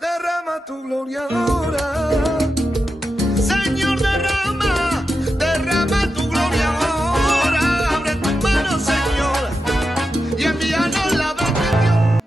derrama tu gloria ahora. Señor, derrama tu gloria ahora. Abre tus manos, Señor, y envíanos la bendición.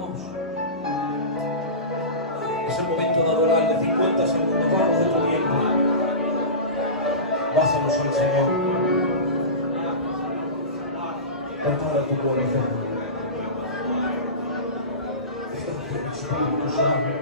vamos. Es el momento de adorarle. 50 segundos, vamos de tu tiempo. Dáselos al Señor. Prepara tu corazón. Espíritu Santo.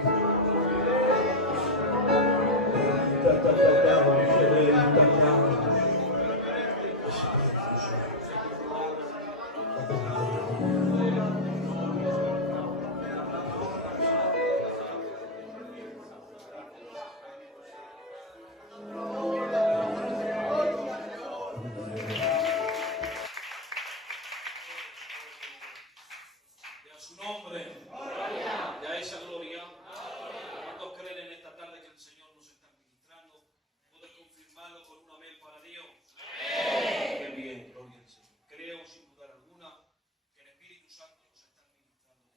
Su nombre, y a esa gloria. ¿Cuántos creen en esta tarde que el Señor nos está ministrando? ¿Puedes confirmarlo con un amén para Dios? Qué bien, gloria al Señor. Creo sin dudar alguna que el Espíritu Santo nos está ministrando.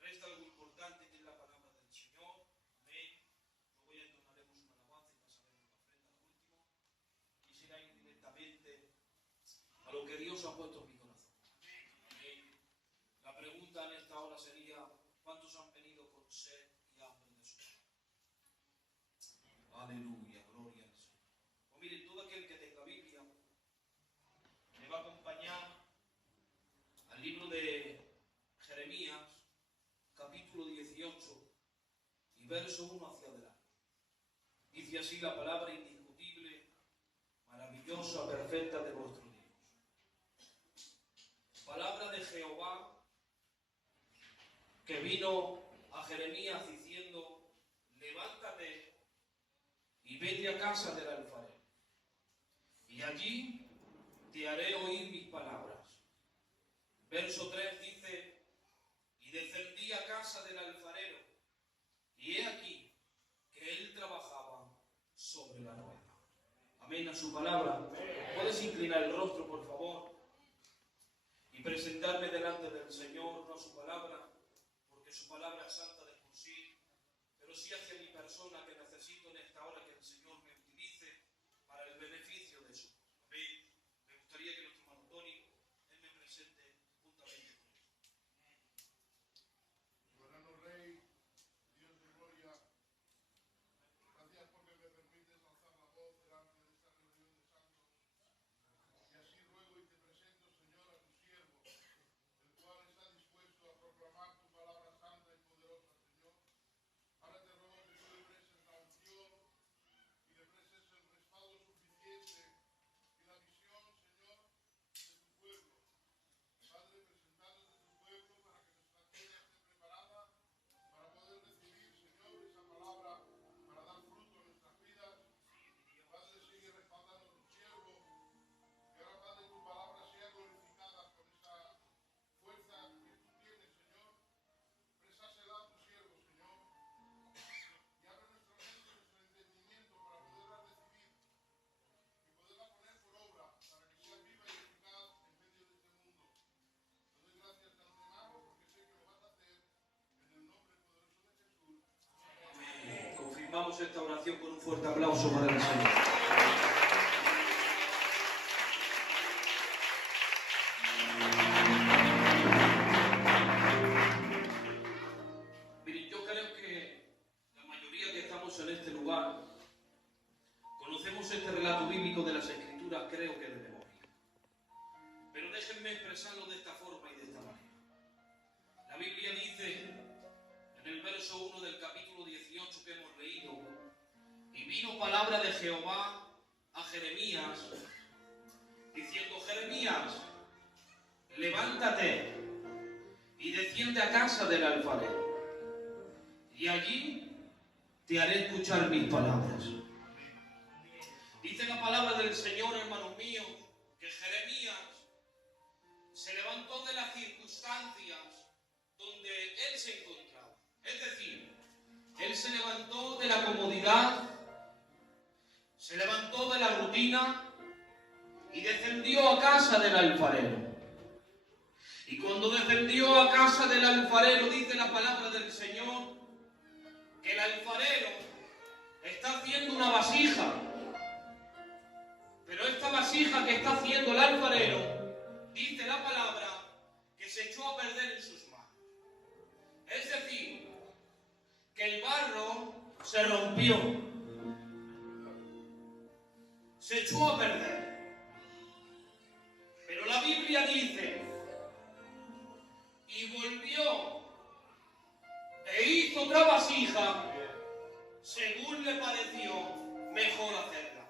Resta algo importante que es la palabra del Señor. Amén. Luego ya entonaremos una alabanza y pasaremos la ofrenda al último. Y será ir directamente a lo que Dios ha puesto en mi corazón. La pregunta en esta hora sería: ¿cuántos han venido con sed y hambre de su palabra? Aleluya, gloria al Señor. Pues miren, todo aquel que tenga Biblia me va a acompañar al libro de Jeremías, capítulo 18 y verso 1 hacia adelante. Dice así la palabra indiscutible, maravillosa, perfecta de nuestro Dios. Palabra de Jehová que vino a Jeremías diciendo: levántate y vete a casa del alfarero, y allí te haré oír mis palabras. Verso 3 dice: y descendí a casa del alfarero, y he aquí que él trabajaba sobre la rueda. Amén a su palabra. ¿Puedes inclinar el rostro, por favor, y presentarme delante del Señor, no a su palabra? Que su palabra es santa de por sí, pero sí hacia mi persona, que necesito en esta hora que el Señor me utilice para el beneficio de su. Amén. Me gustaría que nuestro hermano Tony, él me presente juntamente con él. Soberano Rey, Dios de gloria, gracias porque me permites alzar la voz delante de esta reunión de santos. Y así ruego y te presento, Señor, a tu siervo, el cual está dispuesto a proclamar tu palabra santa y poderosa, Señor. Ahora te ruego que tú le prestes la unción y le prestes el respaldo suficiente y la visión, Señor, de tu pueblo. Padre, presentándote tu pueblo para que nuestra tierra esté preparada para poder recibir, Señor, esa palabra, para dar fruto en nuestras vidas. Padre, sigue respaldando a tu siervo. Y ahora, Padre, tu palabra sea glorificada con esa fuerza que tú tienes, Señor. Présasela a tu siervo, Señor. Y abre nuestra mente y nuestro entendimiento para poderla recibir y poderla poner por obra, para que sea viva y eficaz en medio de este mundo. Te doy gracias de antemano porque sé que lo vas a hacer en el nombre poderoso de Jesús. Amén. Confirmamos esta oración con un fuerte aplauso para el Señor. Miren, yo creo que la mayoría que estamos en este lugar conocemos este relato bíblico de las Escrituras, creo que de memoria. Pero déjenme expresarlo de esta forma y de esta manera. La Biblia dice en el verso 1 del capítulo 18 que hemos leído: y vino palabra de Jehová a Jeremías, diciendo: Jeremías, levántate y desciende a casa del alfarero, y allí te haré escuchar mis palabras. Dice la palabra del Señor, hermanos míos, que Jeremías se levantó de las circunstancias donde él se encontraba. Es decir, él se levantó de la comodidad, se levantó de la rutina y descendió a casa del alfarero. Y cuando descendió a casa del alfarero, dice la palabra del Señor, que el alfarero está haciendo una vasija. Pero esta vasija que está haciendo el alfarero, dice la palabra, que se echó a perder en sus manos. se rompió, se echó a perder. Pero la Biblia dice, y volvió e hizo otra vasija según le pareció mejor hacerla.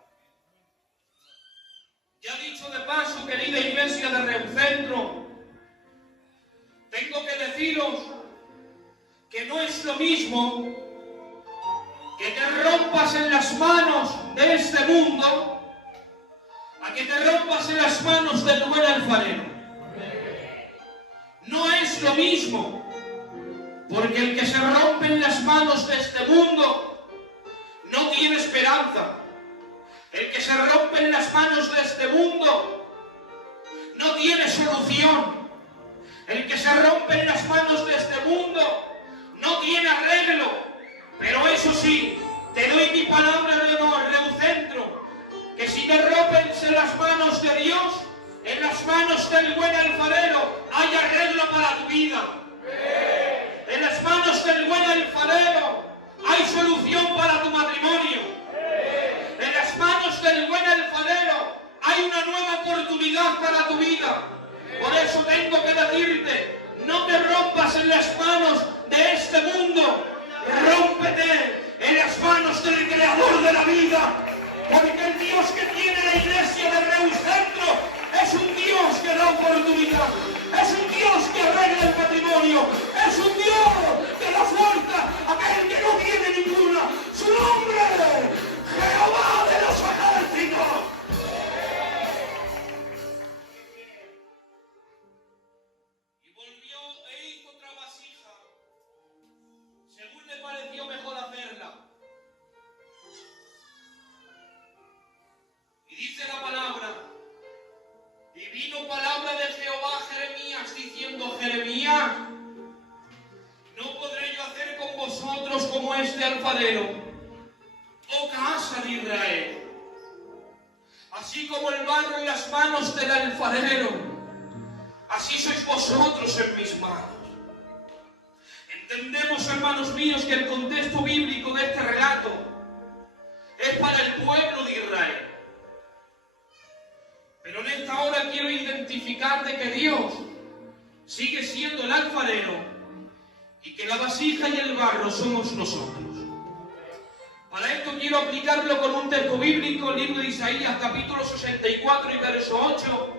Ya dicho de paso, querida iglesia de Reucentro, tengo que deciros que no es lo mismo que te rompas en las manos de este mundo a que te rompas en las manos del buen alfarero. No es lo mismo, porque el que se rompe en las manos de este mundo no tiene esperanza. El que se rompe en las manos de este mundo no tiene solución. El que se rompe en las manos de este mundo no tiene arreglo. Pero eso sí, te doy mi palabra de honor, Reucentro, que si te rompes en las manos de Dios, en las manos del buen alfarero, hay arreglo para tu vida. En las manos del buen alfarero hay solución para tu matrimonio. En las manos del buen alfarero hay una nueva oportunidad para tu vida. Por eso tengo que decirte, no te rompas en las manos de este mundo, rómpete en las manos del Creador de la vida, porque el Dios que tiene la iglesia de Reucentro es un Dios que da oportunidad, es un Dios que arregla el matrimonio, es un Dios que da fuerza a aquel que no tiene ninguna. Su nombre, Jehová de los ejércitos. Y volvió e hizo otra vasija, según le pareció mejor hacerla. Y dice la palabra, y vino palabra de Jehová a Jeremías, diciendo, Jeremías, no podré yo hacer con vosotros como este alfarero, oh casa de Israel. Así como el barro en las manos del alfarero, así sois vosotros en mis manos. Entendemos, hermanos míos, que el contexto bíblico de este relato es para el pueblo de Israel. Pero en esta hora quiero identificar de que Dios sigue siendo el alfarero y que la vasija y el barro somos nosotros. Para esto quiero aplicarlo con un texto bíblico, el libro de Isaías, capítulo 64 y verso 8,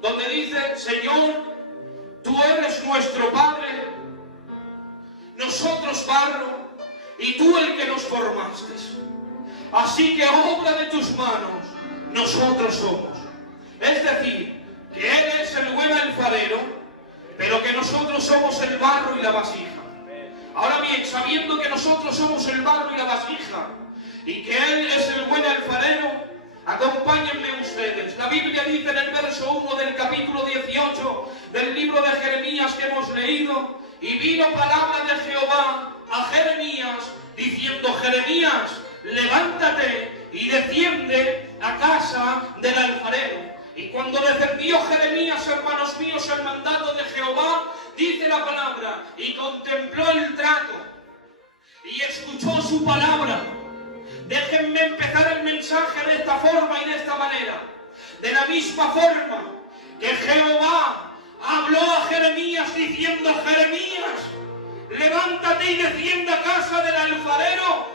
donde dice, Señor, tú eres nuestro Padre, nosotros barro, y tú el que nos formaste. Así que obra de tus manos, nosotros somos. Es decir, que Él es el buen alfarero, pero que nosotros somos el barro y la vasija. Ahora bien, sabiendo que nosotros somos el barro y la vasija, y que Él es el buen alfarero, acompáñenme ustedes. La Biblia dice en el verso 1 del capítulo 18 del libro de Jeremías que hemos leído, y vino palabra de Jehová a Jeremías, diciendo, Jeremías, levántate y desciende a casa del alfarero. Y cuando descendió Jeremías, hermanos míos, el mandato de Jehová, dice la palabra, y contempló el trato, y escuchó su palabra. Déjenme empezar el mensaje de esta forma y de esta manera. De la misma forma que Jehová habló a Jeremías diciendo, Jeremías, levántate y desciende a casa del alfarero,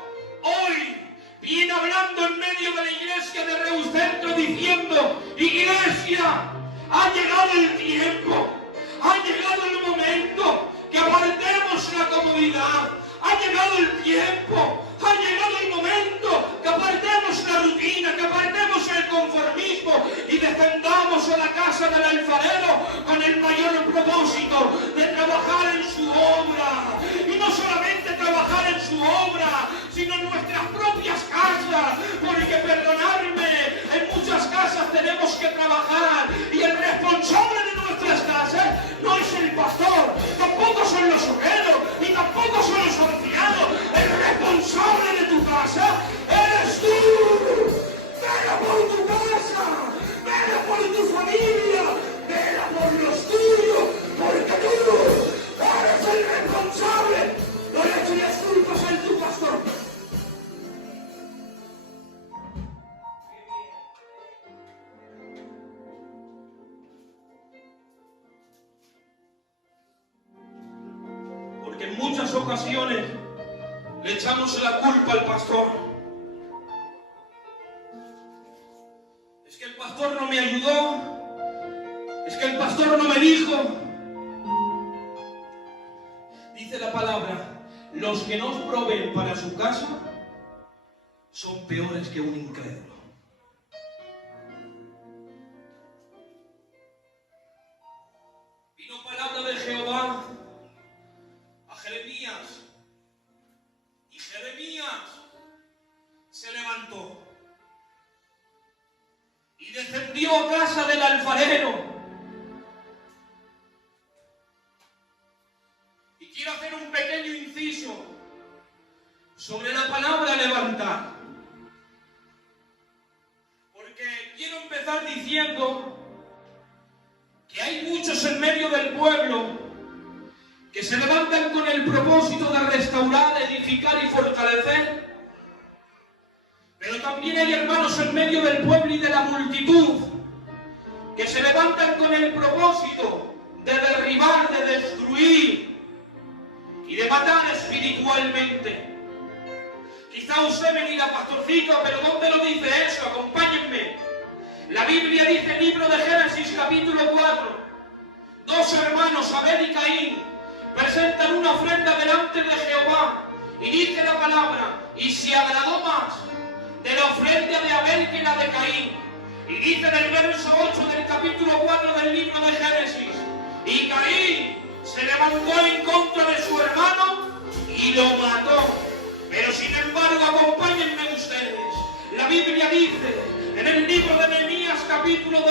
hoy viene hablando en medio de la iglesia de Reucentro diciendo, iglesia, ha llegado el tiempo, ha llegado el momento que apartemos la comodidad, ha llegado el tiempo, ha llegado el momento que apartemos la rutina, que apartemos el conformismo y descendamos a la casa del alfarero con el mayor propósito de trabajar en su obra. Y no solamente trabajar en su obra, sino en nuestras propias casas, porque perdonadme, en muchas casas tenemos que trabajar y el responsable de nuestras casas no es el pastor, tampoco son los obreros, ni tampoco son los ancianos. El responsable de tu casa eres tú. Vela por tu casa, vela por tu familia, vela por los tuyos, porque tú eres el responsable. No le eches culpas a tu pastor, Porque en muchas ocasiones le echamos la culpa al pastor. Es que el pastor no me ayudó. Es que el pastor no me dijo. Dice la palabra: los que no os proveen para su casa son peores que un incrédulo. Vino palabra de Jehová a Jeremías, y Jeremías se levantó y descendió a casa del alfarero. Y quiero hacer un pequeño inciso sobre la palabra levantar, porque quiero empezar diciendo que hay muchos en medio del pueblo que se levantan con el propósito de restaurar, edificar y fortalecer, pero también hay hermanos en medio del pueblo y de la multitud que se levantan con el propósito de derribar, de destruir y de matar espiritualmente. Quizá usted me diga: pastorcito, pero ¿dónde lo dice eso? Acompáñenme. La Biblia dice, el libro de Génesis capítulo 4, dos hermanos, Abel y Caín, presentan una ofrenda delante de Jehová, y dice la palabra: y se agradó más de la ofrenda de Abel que la de Caín. Y dice en el verso 8 del capítulo 4 del libro de Génesis: y Caín se levantó en contra de su hermano y lo mató. Pero sin embargo, acompáñenme ustedes, la Biblia dice en el libro de Nehemías capítulo 2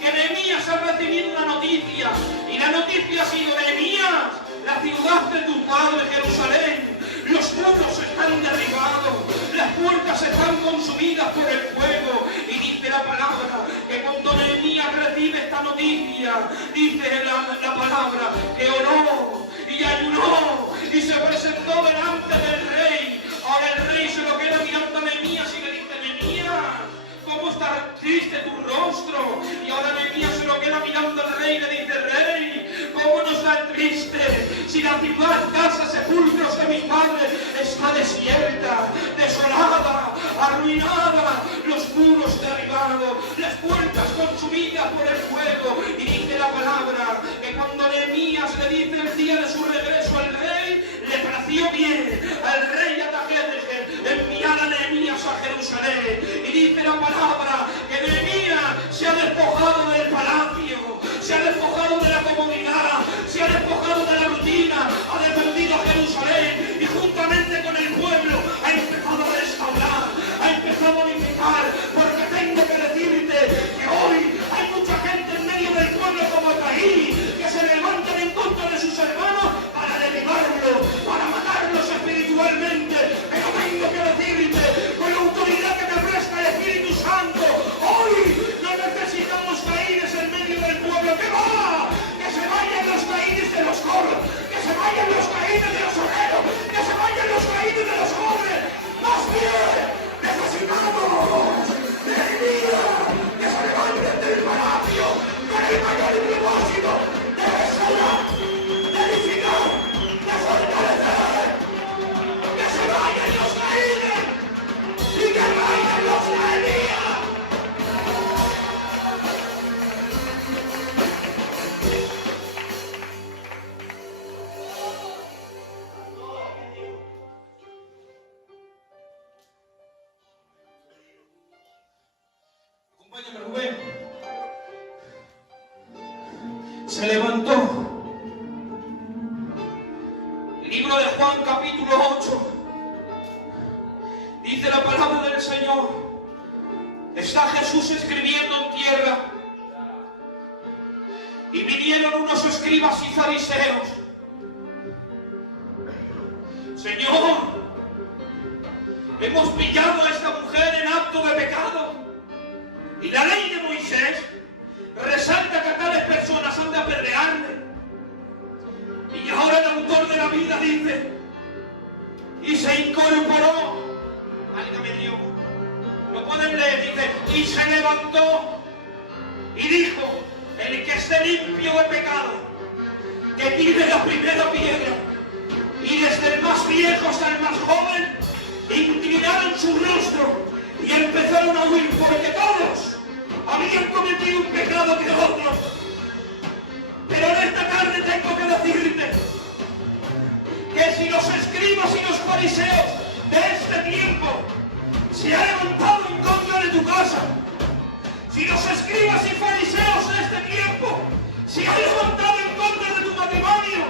que Nehemías ha recibido una noticia, y la noticia ha sido: Nehemías, la ciudad de tu padre Jerusalén, los muros están derribados, las puertas están consumidas por el fuego. Y dice la palabra que cuando Nehemías recibe esta noticia, dice la palabra que oró y ayunó y se presentó delante del rey. Ahora el rey se lo queda mirando a Nehemías y le dice: Nehemías, ¿cómo está triste tu rostro? Y ahora Nehemías se lo queda mirando al rey y le dice: rey, ¿cómo no está triste? Si la ciudad, casa, sepulcros de mi padre está desierta, desolada, arruinada, los muros derribados, las puertas consumidas por el fuego. Y dice la palabra que cuando Nehemías le dice el día de su regreso al rey, le pareció bien al rey Artajerjes enviar a Nehemías a Jerusalén. Y dice la palabra que Nehemías se ha despojado del palacio, se ha despojado de la comodidad, se ha despojado de la rutina, ha defendido a Jerusalén y juntamente con el pueblo ha empezado a restaurar, ha empezado a edificar. Porque tengo que decirte que hoy hay mucha gente en medio del pueblo como Caín, que se levantan en contra de sus hermanos para derribarlos, para matarlos espiritualmente. Pero tengo que decirte, con la autoridad que me presta el Espíritu Santo, hoy no necesitamos Caínes en medio del pueblo. ¿Qué va? Que se vayan los Caínes de los coros, que se vayan los Caínes de los obreros, que se vayan los Caínes de los jóvenes. Más bien, necesitamos Nehemías que se levanten del palacio con el mayor propósito de restaurar, de edificar, de fortalecer. Que se vayan los Caínes y que vayan los Nehemías. Acompáñame, Rubén. Se levantó. El libro de Juan capítulo 8 dice la palabra del Señor: está Jesús escribiendo en tierra, y vinieron unos escribas y fariseos. Señor, hemos pillado a esta mujer en acto de pecado, y la ley de Moisés resalta que a tales personas han de apedrearle. Y ahora el autor de la vida dice: y se incorporó. Válgame Dios. Lo pueden leer, dice: y se levantó y dijo: el que esté limpio de pecado, que tire la primera piedra. porque todos habían cometido un pecado que otros. Pero en esta tarde tengo que decirte que si los escribas y los fariseos de este tiempo se han levantado en contra de tu casa, si los escribas y fariseos de este tiempo se han levantado en contra de tu matrimonio,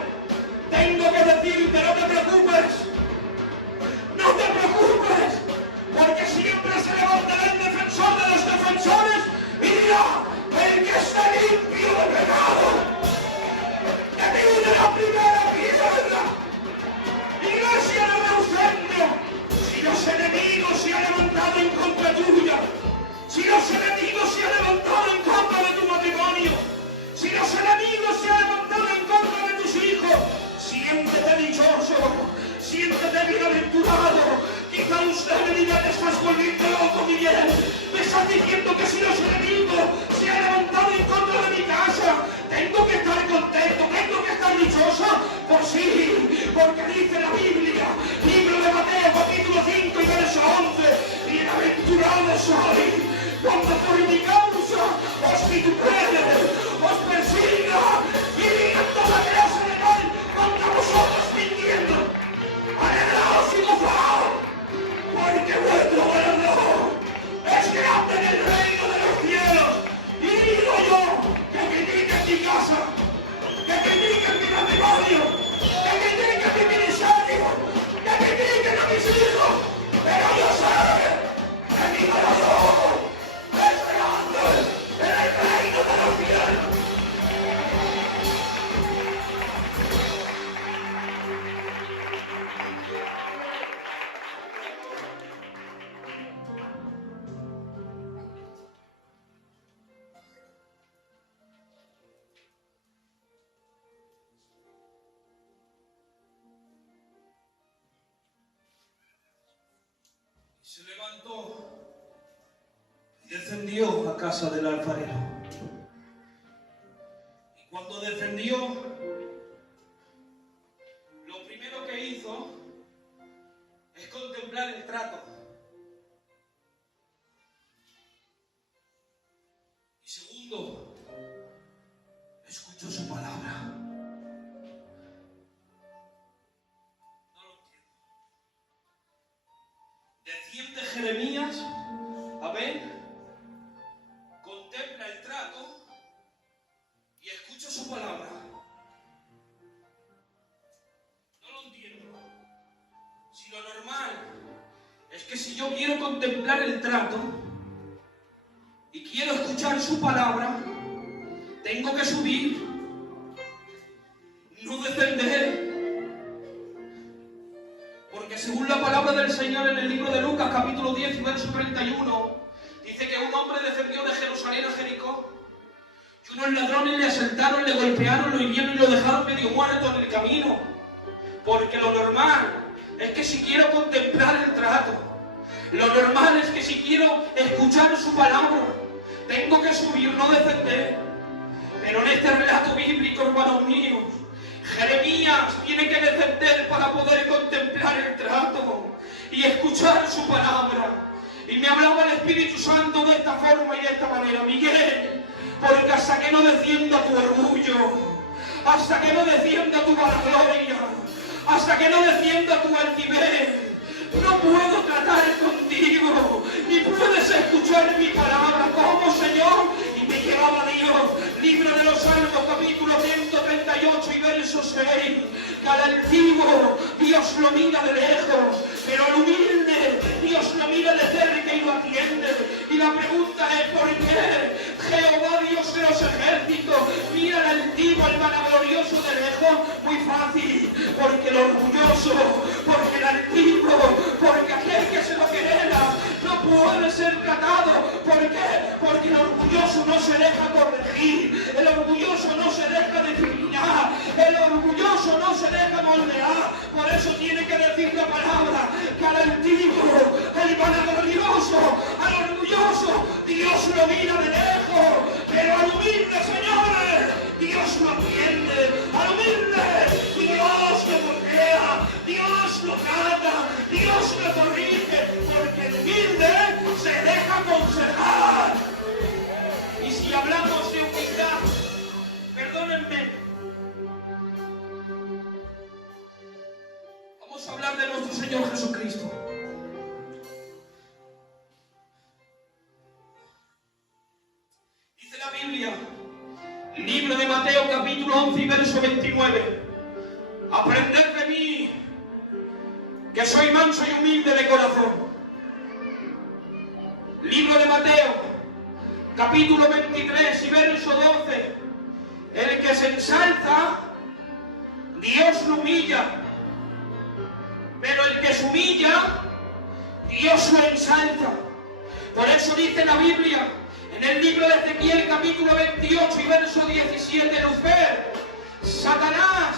tengo que decirte, no te preocupes, porque siempre se levantará el defensor de los defensores y dirá, el que está limpio de pecado, que vive la primera piedra. Iglesia de Reusenio, si los enemigos se han levantado en contra tuya, si los enemigos se han levantado en contra de tu matrimonio, si los enemigos se han levantado en contra de tus hijos, siéntete dichoso, siéntete bienaventurado. Quizá usted me diga, te estás volviendo loco, Miguel. Me estás diciendo que si los enemigos se han levantado en contra de mi casa, tengo que estar contento, tengo que estar dichoso. Pues sí, porque dice la Biblia, libro de Mateo, capítulo 5 y verso 11, bienaventurado soy cuando por mi causa os vituperen, os persiga y digan toda clase de mal contra vosotros mintiendo. Alegraos y gozaos, porque vuestro galardón es grande en el reino de los cielos. Y digo yo, que critiquen mi casa, que critiquen mi matrimonio, que critiquen mi ministerio, que critiquen a mis hijos, pero yo sé que mi galardón es grande en el reino de los cielos. Se levantó y descendió a casa del alfarero. Y cuando descendió, lo primero que hizo es contemplar el trato. Y segundo, escuchó su palabra. Desciende Jeremías, amén, contempla el trato y escucha su palabra. No lo entiendo. Si lo normal es que si yo quiero contemplar el trato y quiero escuchar su palabra, tengo que subir, no descender. Porque según la palabra del Señor en el libro de Lucas, capítulo 10, verso 31, dice que un hombre descendió de Jerusalén a Jericó y unos ladrones le asaltaron, le golpearon, lo hirieron y lo dejaron medio muerto en el camino. Porque lo normal es que si quiero contemplar el trato, lo normal es que si quiero escuchar su palabra, tengo que subir, no descender. Pero en este relato bíblico, hermanos míos, Jeremías tiene que descender para poder contemplar el trato y escuchar su palabra. Y me hablaba el Espíritu Santo de esta forma y de esta manera: Miguel, porque hasta que no descienda tu orgullo, hasta que no descienda tu vanagloria, hasta que no descienda tu altivez, no puedo tratar contigo, ni puedes escuchar mi palabra. ¿Cómo, Señor? Y me llevaba Dios, libro de los Salmos, capítulo 138 y verso 6, que al altivo Dios lo mira de lejos, pero al humilde Dios lo mira de cerca y lo atiende. Y la pregunta es: ¿por qué Jehová, Dios de los ejércitos, mira al altivo, al vanaglorioso de lejos? Muy fácil, porque el orgulloso, porque el altivo, porque aquel que se lo querela no puede ser tratado. ¿Por qué? Porque el orgulloso no se deja corregir, el orgulloso no se deja disciplinar, el orgulloso no se deja moldear. Por eso tiene que decir la palabra que al altivo, al vanaglorioso, al orgulloso, Dios lo mira de lejos, pero al humilde, señores, Dios lo atiende. Al humilde, Dios lo moldea, Dios lo trata, Dios lo corrige, porque el humilde se deja aconsejar. Vamos a hablar de nuestro Señor Jesucristo. Dice la Biblia, libro de Mateo capítulo 11 y verso 29. Aprended de mí, que soy manso y humilde de corazón. Libro de Mateo, capítulo 23 y verso 12. El que se ensalza, Dios lo humilla. Pero el que se humilla, Dios lo ensalza. Por eso dice la Biblia, en el libro de Ezequiel, capítulo 28 y verso 17, Lucifer, Satanás,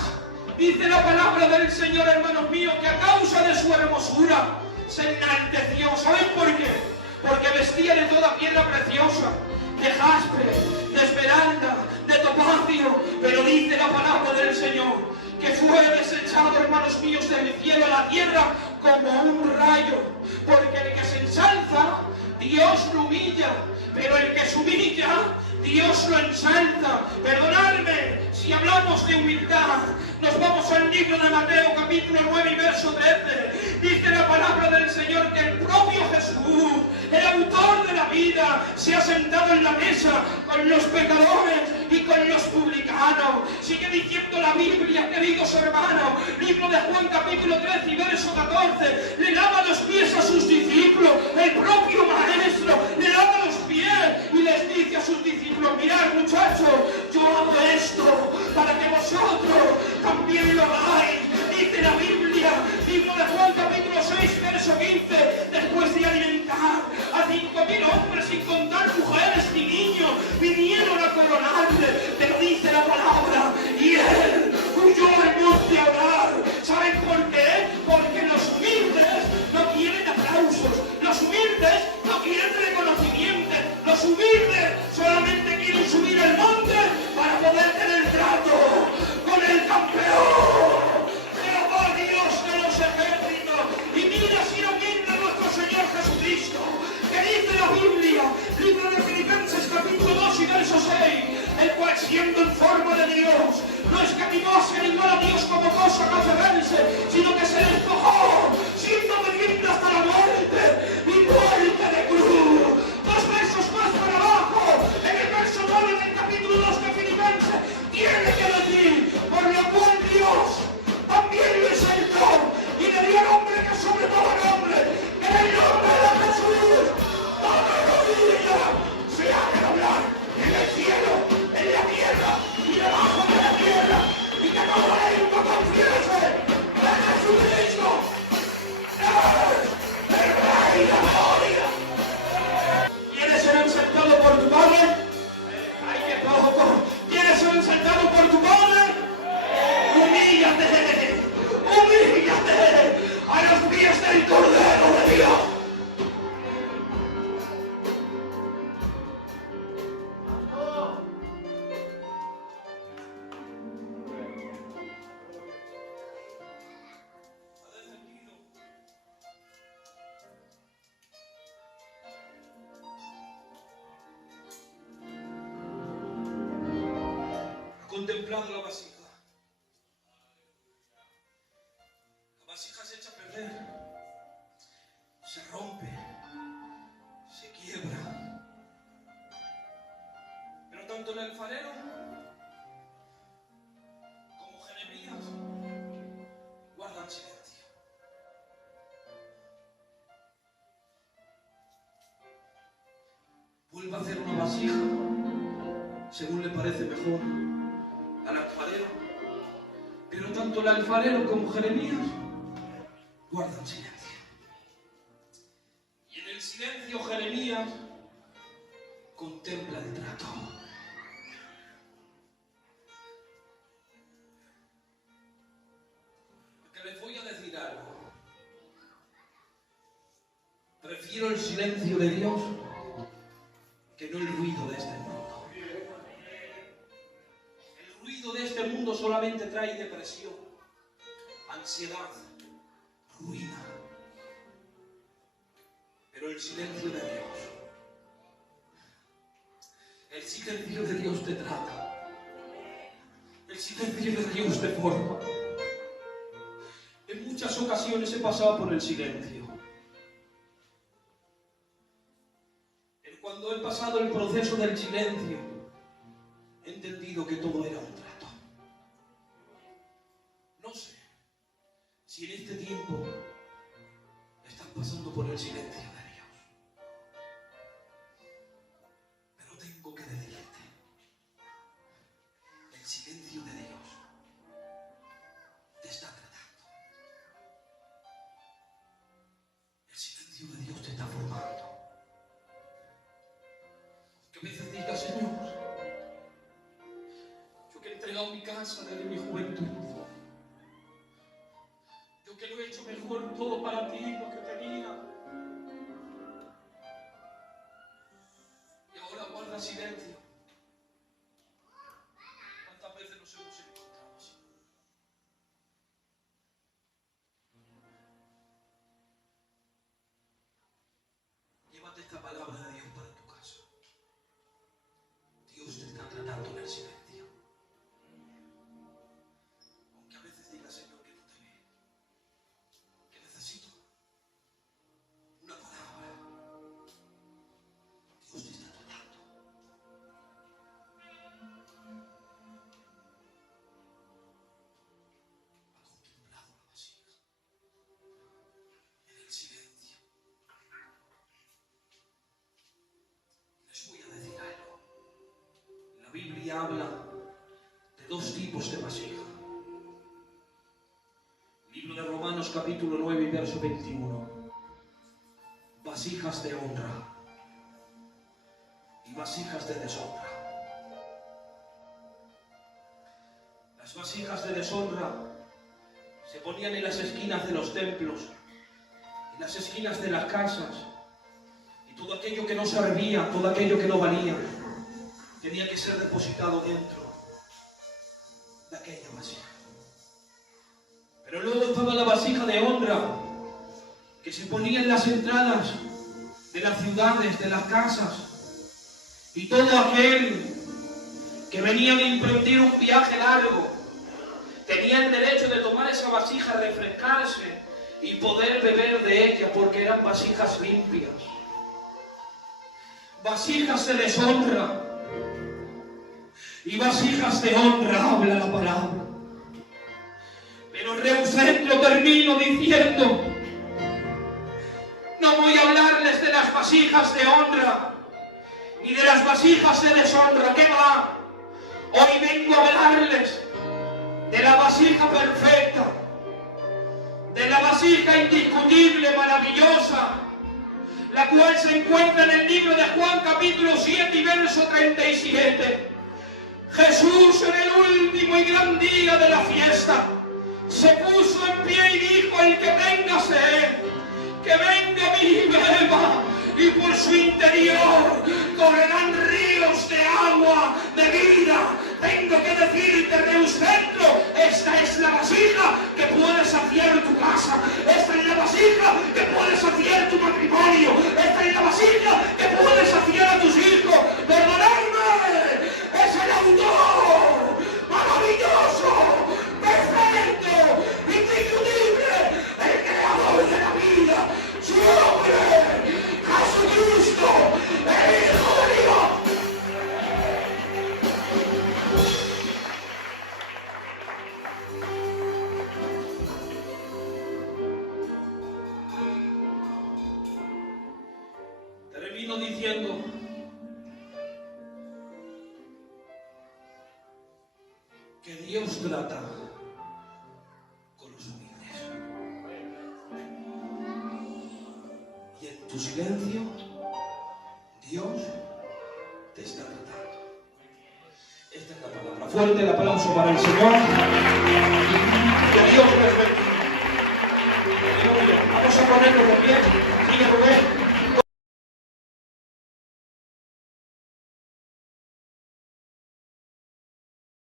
dice la palabra del Señor, hermanos míos, que a causa de su hermosura se enalteció. ¿Saben por qué? Porque vestía de toda piedra preciosa, de jaspe, de esmeralda, de topacio. Pero dice la palabra del Señor que fue desechado, hermanos míos, del cielo a la tierra como un rayo. Porque el que se ensalza, Dios lo humilla. Pero el que se humilla, Dios lo ensalza. Perdonadme si hablamos de humildad. Nos vamos al libro de Mateo capítulo 9 y verso 13. Dice la palabra del Señor que el propio Jesús, el autor de la vida, se ha sentado en la mesa con los pecadores y con los publicanos. Sigue diciendo la Biblia, queridos hermanos, libro de Juan capítulo 13 y verso 14, le lava los pies a sus discípulos, el propio maestro le lava los pies y les dice a sus discípulos, mirad muchachos, yo hago esto para que vosotros también lo hagáis. Dice la Biblia, libro de Juan capítulo 6 verso 15, después de alimentar a 5.000 hombres sin contar mujeres ni niños, vinieron a coronarle. Pero dice la palabra, y él huyó al monte a orar. ¿Saben por qué? Porque los humildes no quieren aplausos, los humildes no quieren reconocimiento, los humildes solamente quieren subir al monte para poder tener trato con el campeón. ¡Oh Dios de los ejércitos! Y mira si no miente nuestro Señor Jesucristo, que dice la Biblia, libro de Filipenses capítulo 2 y verso 6, el cual siendo en forma de Dios, no escatimó a ser igual a Dios como cosa que aferrarse, sino que se despojó, siendo obediente hasta la muerte y muerte de cruz. Dos versos más para abajo, en el verso 9 del capítulo 2 de Filipenses, tiene que decir, por lo cual Dios también lo exaltó y le dio nombre que sobre todo nombre, que en el nombre de Jesús toda rodilla se ha de doblar en el cielo, en la tierra y debajo de la tierra, y que todo lengua confiese que Jesucristo es el Rey de gloria. ¿Quieres ser exaltado por tu Padre? ¡Ay, qué poco! ¿Quieres ser exaltado por tu Padre? ¡Humíllate! ¡Humíllate! ¡A los pies del Cordero de Dios! Contemplado la vasija. La vasija se echa a perder, se rompe, se quiebra. Pero tanto el alfarero como Jeremías guardan silencio. Vuelve a hacer una vasija según le parece mejor al alfarero, pero tanto el alfarero como Jeremías guardan silencio. Y en el silencio Jeremías contempla el trato. Porque les voy a decir algo. Prefiero el silencio de Dios que no el ruido de este mundo. El ruido de este mundo solamente trae depresión, ansiedad, ruina. Pero el silencio de Dios, el silencio de Dios te trata, el silencio de Dios te forma. En muchas muchas ocasiones he pasado por el silencio. Pero cuando he pasado el proceso del silencio, he entendido que todo era un trato. No sé si en este tiempo estás pasando por el silencio de Dios. Pero tengo que decirte, el silencio de Dios te está tratando. El silencio de Dios te está formando. Que a veces digas, Señor, yo que he entregado mi casa desde mi juventud, yo que lo he hecho mejor todo para ti, lo que tenía, y ahora guarda silencio. ¿Cuántas veces nos hemos encontrado así? Llévate esta palabra de Dios para tu casa. Dios te está tratando en el silencio. Aunque a veces digas, Señor, que no te ve, que necesito una palabra. Dios te está tratando. Ha contemplado la vasija en el silencio. Les voy a decir algo. La Biblia habla de dos tipos de vasija. Libro de Romanos capítulo 9 y verso 21. Vasijas de honra y vasijas de deshonra. Las vasijas de deshonra se ponían en las esquinas de los templos, en las esquinas de las casas, y todo aquello que no servía, todo aquello que no valía, tenía que ser depositado dentro de aquella vasija. Pero luego estaba la vasija de honra, que se ponía en las entradas de las ciudades, de las casas, y todo aquel que venía de emprender un viaje largo tenía el derecho de tomar esa vasija, refrescarse y poder beber de ella, porque eran vasijas limpias. Vasijas de deshonra y vasijas de honra, habla la palabra. Pero Reucentro termino diciendo, no voy a hablarles de las vasijas de honra y de las vasijas de deshonra, ¿qué va? Hoy vengo a hablarles de la vasija perfecta, de la vasija indiscutible, maravillosa, la cual se encuentra en el libro de Juan capítulo 7 y verso 37. Jesús en el último y gran día de la fiesta se puso en pie y dijo, el que tenga sed, que venga a mí y beba, y por su interior correrán ríos de agua de vida. Tengo que decirte, Reucentro, esta es la vasija que puede saciar tu casa, esta es la vasija que puede saciar tu matrimonio, esta es la vasija que puede saciar a tus hijos. Perdonadme, es el autor maravilloso, perfecto, indiscutible, el creador de la vida, su nombre, Jesucristo, el Hijo de Dios. Termino diciendo que Dios trata con los humildes. Y en tu silencio, Dios te está tratando. Esta es la palabra. Fuerte el aplauso para el Señor. Que Dios les bendiga. Vamos a ponernos de pie. Sigue Rubén.